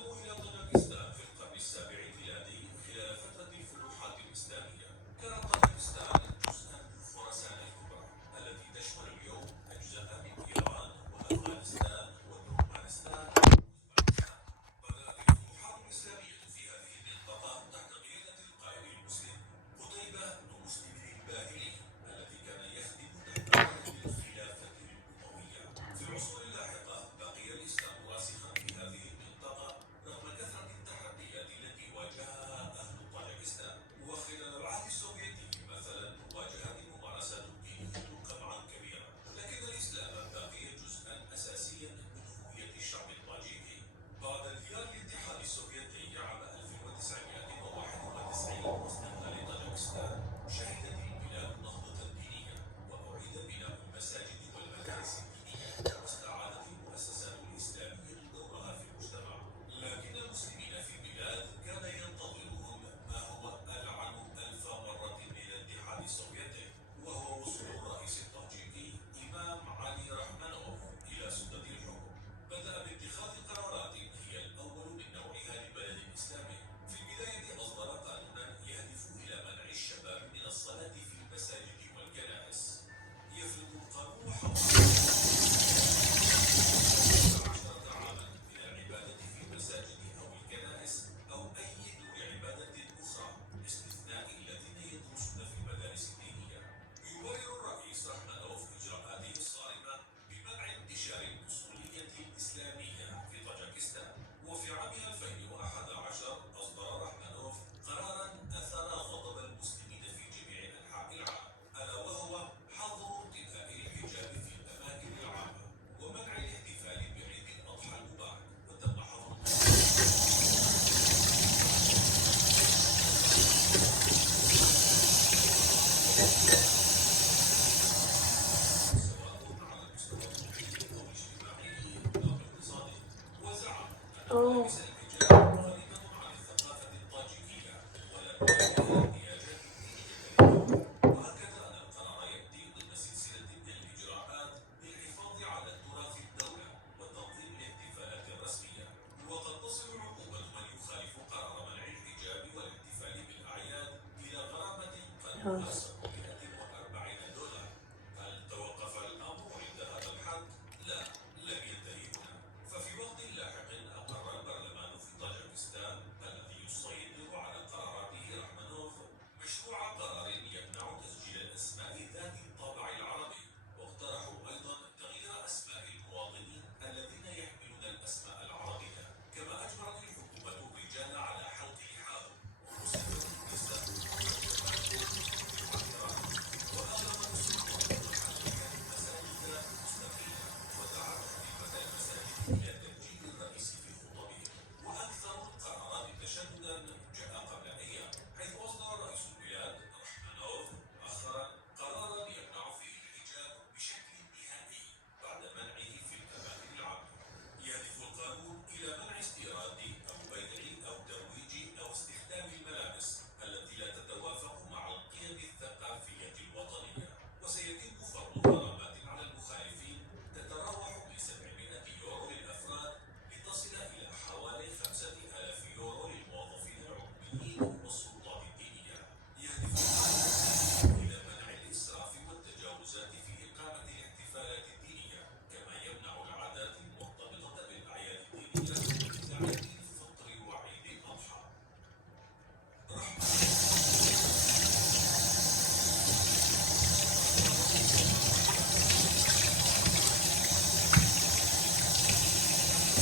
الذهاب إلى طاجكستان في القرن السابع الميلادي خلال فترة الفتوحات الإسلامية كانت طاجكستان جزءا من خراسان الكبرى التي تشمل اليوم أجزاء من إيران وأفغانستان وتركمانستان وأوزبكستان. بدأت الفتوحات الإسلامية في هذه المنطقة تحت قيادة القائد المسلم قتيبة بن مسلم الباهلي الذي كان يخدم تحت قيادة الخلافة الأموية. في العصور اللاحقة بقي الإسلام راسخا في هذه المنطقة رغم كثرة التحديات التي واجهها أهل طاجكستان. وخلال العهد السوفيتي مثلا واجهت الممارسات الدينية قمعا كبيرا، لكن الإسلام بقي جزءا أساسيا من هوية الشعب الطاجيكي. بعد انهيار الاتحاد السوفيتي عام 1991 واستقلال طاجكستان شهدت البلاد نهضة دينية وأعيد بناء المساجد والمدارس الدينية واستعادت المؤسسات الإسلامية دورها في المجتمع. لكن المسلمين في البلاد كان ينتظرهم ما هو ألعن ألف مرة من الاتحاد السوفيتي، وهو وصول الرئيس الطاجيكي إمام علي رحمانوف إلى سدة الحكم. بدأ باتخاذ قرارات هي الأول من نوعها لبلد إسلامي. في البداية أصدر قانونا يهدف إلى منع الشباب من الصلاة في المساجد والكنائس. يفرض القانون حظر عاما من العبادة في المساجد أو الكنائس أو أي نوع عبادة أخرى باستثناء الذين يدرسون في المدارس الدينية. يبرر الرئيس رحمانوف إجراءاته الصارمة بمنع انتشار النصرانية الإسلامية في طاجكستان. وفي عام 2011 أصدر رحمانوف قرارا أثار غضب المسلمين في جميع أنحاء العالم، ألا وهو حظر ارتداء الحجاب في الأماكن العامة ومنع الاحتفال بعيد الأضحى المبارك. وتم حظر سواء على المستوى الديني أو الاجتماعي أو الاقتصادي. وزعم أن اه. ملابس الحجاب غريبة عن الثقافة الطاجيكية ولا تواكب الاحتياجات الدينية اليوم. وأكد أن القرار يأتي ضمن سلسلة من الإجراءات للحفاظ على تراث الدولة وتنظيم الاحتفالات الرسمية. وقد تصل عقوبة من يخالف قرار منع الحجاب والاحتفال بالأعياد إلى غرامة قدرها